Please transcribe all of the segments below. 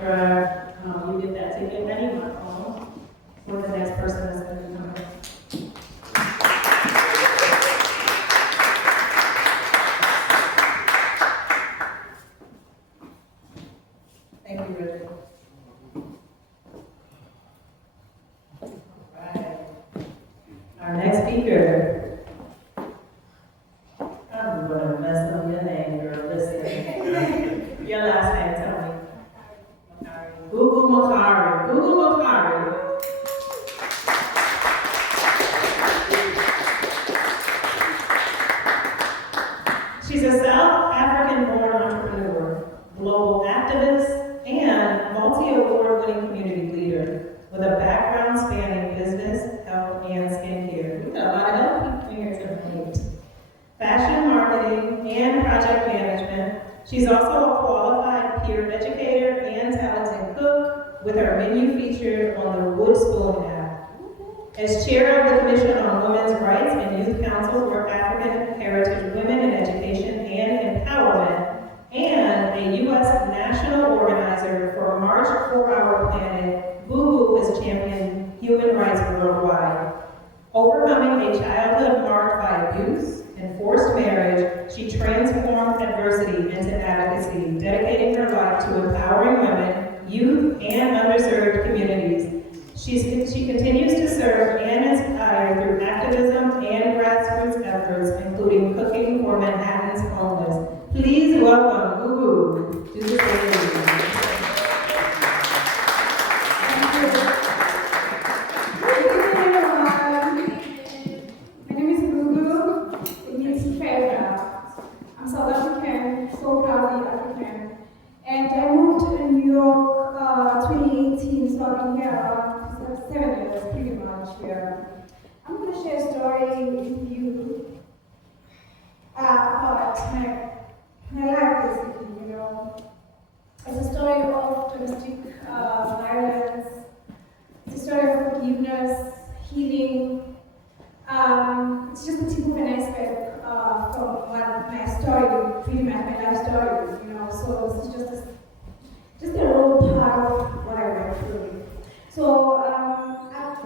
after you get that ticket ready, my phone, for the next person that's going to be coming. Thank you, Richard. All right. Our next speaker. I'm going to mess up your name, girl. Listen. Your last name, tell me. Google Makari. Google Makari. She's a South African-born entrepreneur, global activist, and multi-award-winning community leader with a background spanning business, health, and skincare. We got a lot of health people here tonight. Fashion marketing and project management. She's also a qualified peer educator and talented cook, with her menu featured on the Wood Spoon app. As chair of the Commission on Women's Rights and Youth Council for African Heritage Women in Education and Empowerment, and a U.S. national organizer for March for Our Planet, Vous has championed human rights worldwide. Overcoming a childhood marked by abuse and forced marriage, she transformed adversity into advocacy, dedicating her life to empowering women, youth, and underserved communities. She continues to serve and inspire through activism and grassroots efforts, including cooking for Manhattan's homeless. Please welcome Vous to the stage. So proudly African. And I moved to New York 2018, so I've been here around 7 years, pretty much here. I'm going to share a story with you about my life, basically, you know. It's a story of domestic violence, it's a story of forgiveness, healing. It's just the tip of an iceberg from what my story, pretty much my life story, you know. So this is just a little part of what I went through. So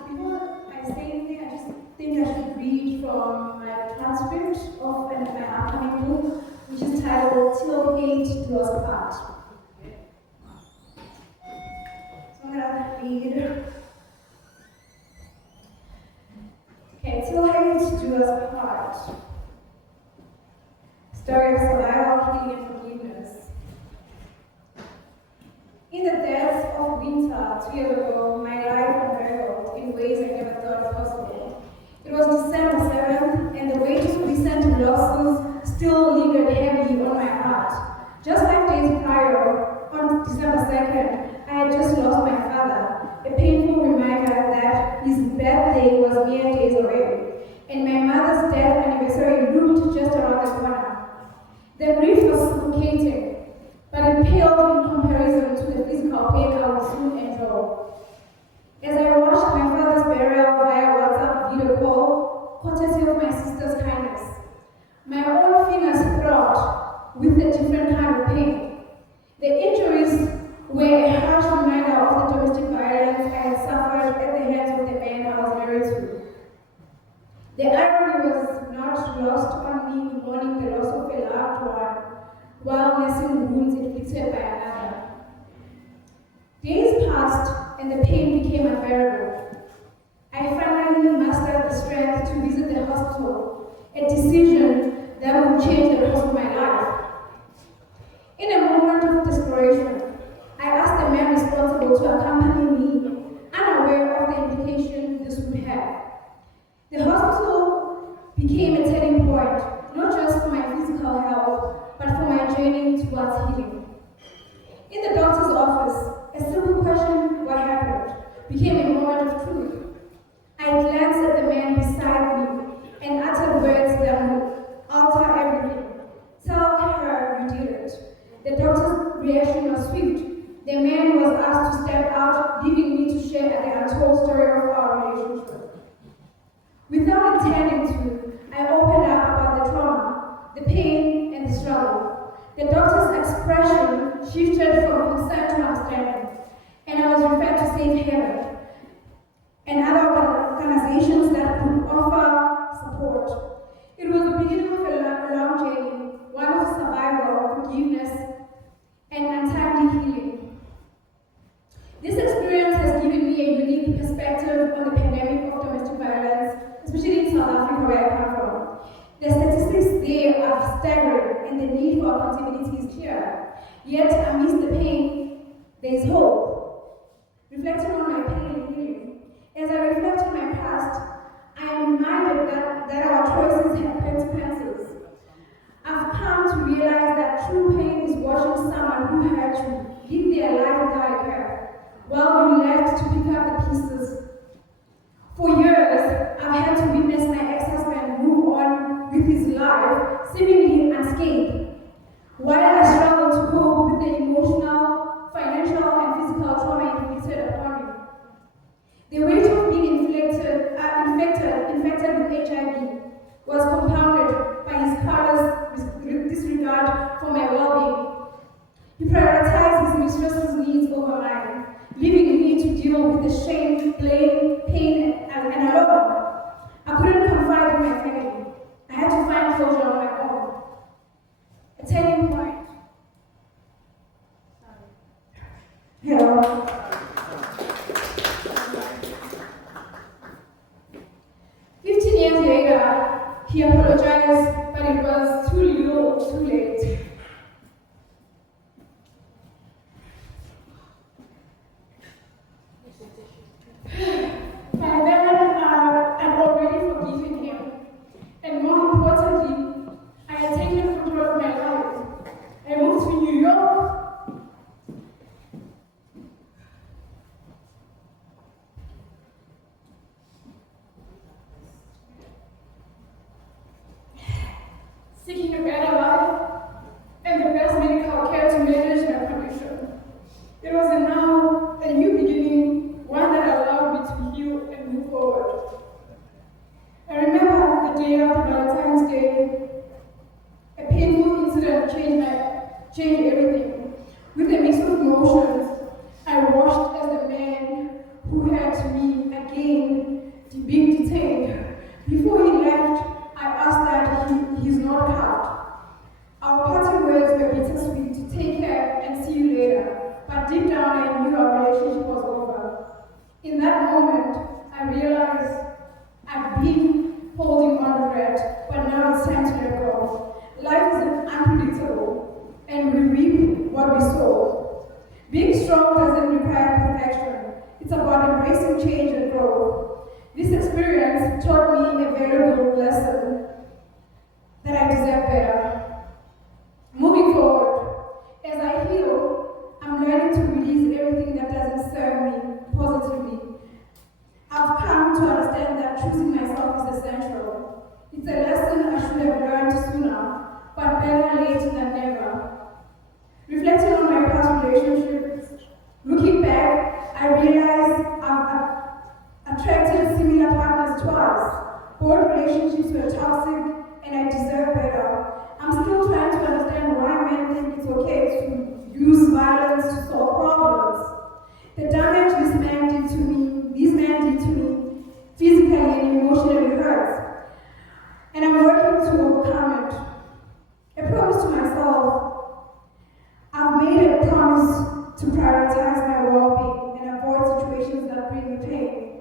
before I say anything, I just think I should read from my transcript of my upcoming book, which is titled "Till Hate Do Us Part." So I'm gonna read. Okay, till hate do us part. Story of survival, healing, and forgiveness. In the depths of winter 2 years ago, my life unraveled in ways I never thought possible. It was December 7th, and the weight of recent losses still lingered heavily on my heart. Just 5 days prior, on December 2nd, I had just lost my father, a painful reminder that his birthday was mere days away, and my mother's death anniversary loomed just around the corner. The grief was suffocating, but it paled in comparison to the physical pain I would soon endure. As I watched my father's burial via WhatsApp video call, courtesy of my sister's kindness, my own fingers throbbed with a different kind of pain. The injuries were a harsh reminder of the domestic violence I had suffered at the hands of the man I was married to. The irony was not lost on me mourning the loss of a loved one while nursing wounds inflicted by another. Days passed and the pain became unbearable. I finally mustered the strength to visit the hospital, a decision that would change the course of my life. In a moment of desperation, I asked the man responsible to accompany me, unaware of the implication this would have. The hospital became a turning point, not just for my physical health, but for my journey towards healing. In the doctor's office, a simple question, "What happened?" became a moment of truth. I glanced at the man beside me and uttered words that would alter everything. "Tell her you did it." The doctor's reaction was swift. The man was asked to step out, leaving me to share the untold story of our relationship. Without intending to, I opened up about the trauma, the pain, and the struggle. The doctor's expression shifted from concern to understanding. Yet, amidst the pain, there is hope. Reflecting on my pain and healing, as I reflect on my past, I am reminded that our choices have consequences. I've come to realize that true pain is watching someone who hurt you live their life without a care, while you left to pick up the pieces. For years, I've had to witness my ex-husband move on with his life, seemingly unscathed, while I struggle to cope with the emotional, financial, and physical trauma inflicted upon me. The weight of being infected with HIV was compounded by his callous disregard for my well-being. He prioritized his mistress's needs over mine, leaving me to deal with the shame, blame, pain, and alone. I couldn't confide in my family. I had to find closure on my own. A turning point. Hello. 15 years later, he apologized, but it was too little, too late. By then, I'd already forgiven him, and more importantly, I had taken control of my life. I moved to New York. Seeking a better life and the best medical care to manage my condition. It was a now, a new beginning, one that allowed me to heal and move forward. I remember the day after Valentine's Day, a painful incident changed everything. With a mix of emotions, I watched as the man who had me again being detained. Before he left, I asked that he's not cut. Our parting words were bittersweet, to take care and see you later. But deep down, I knew our relationship was over. In that moment, I realized I'd been holding on regret, but now it's time to let go. Life is unpredictable, and we reap what we sow. Being strong doesn't require perfection. It's about embracing change and growth. This experience taught me a valuable lesson that I deserve better. Moving forward, as I heal, I'm learning to release everything that doesn't serve me positively. I've come to understand that choosing myself is essential. It's a lesson I should have learned sooner, but better late than never. Reflecting on my past relationships, looking back, I realized I've attracted similar partners twice. Both relationships were toxic, and I deserve better. I'm still trying to understand why men think it's okay to use violence to solve problems. The damage these men did to me, physically and emotionally hurts. And I'm working to overcome it. A promise to myself. I've made a promise to prioritize my well-being and avoid situations that bring me pain.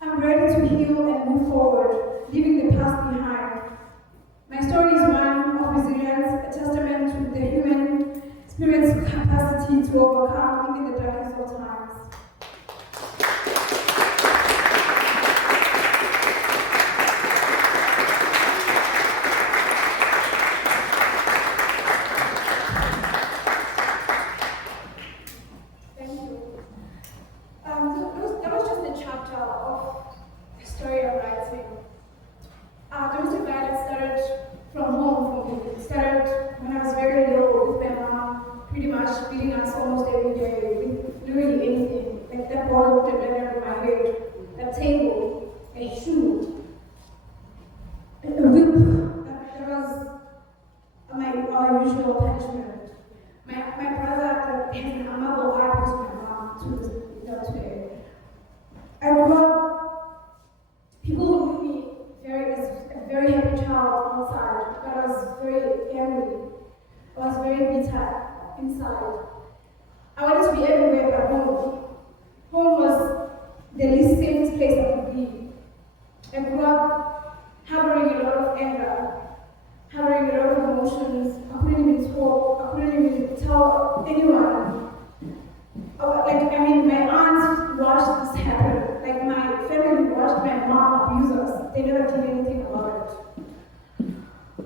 I'm ready to heal and move forward, leaving the past behind. My story is one of resilience, a testament to the human spirit's capacity to overcome even the darkest of times. Thank you. That was just a chapter of a story I'm writing. Domestic violence started from home for me. It started when I was very little with my mom, pretty much beating us almost every day.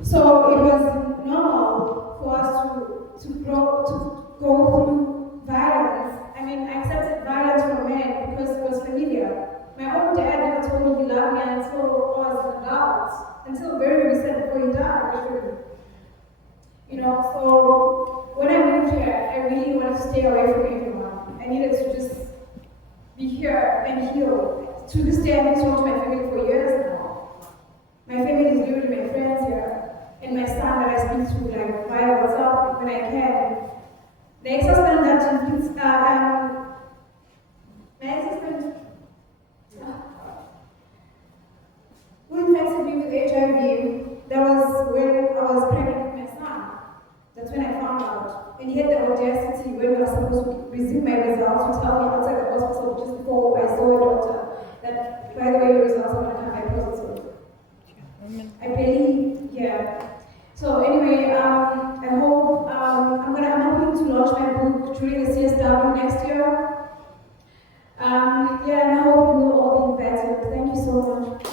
So it was normal for us to go through violence. I mean, I accepted violence from men because it was familiar. My own dad never told me he loved me until I was an adult, until very recent before he died, actually. You know, so when I moved here, I really wanted to stay away from everyone. I needed to just be here and heal. To this day, I've been talking to my family for years now. My family is literally my friends here, and my son that I speak to like via WhatsApp when I can. The ex-husband that my ex-husband who infected me with HIV, that was when I was pregnant with my son. That's when I found out. And he had the audacity when I was supposed to resume my results to tell me outside the hospital just before I saw a doctor that, by the way, your results are going to come back positive. I believe, yeah. So anyway, I hope, I'm hoping to launch my book during the CSW next year. Yeah, and I hope you will all be invited. Thank you so much.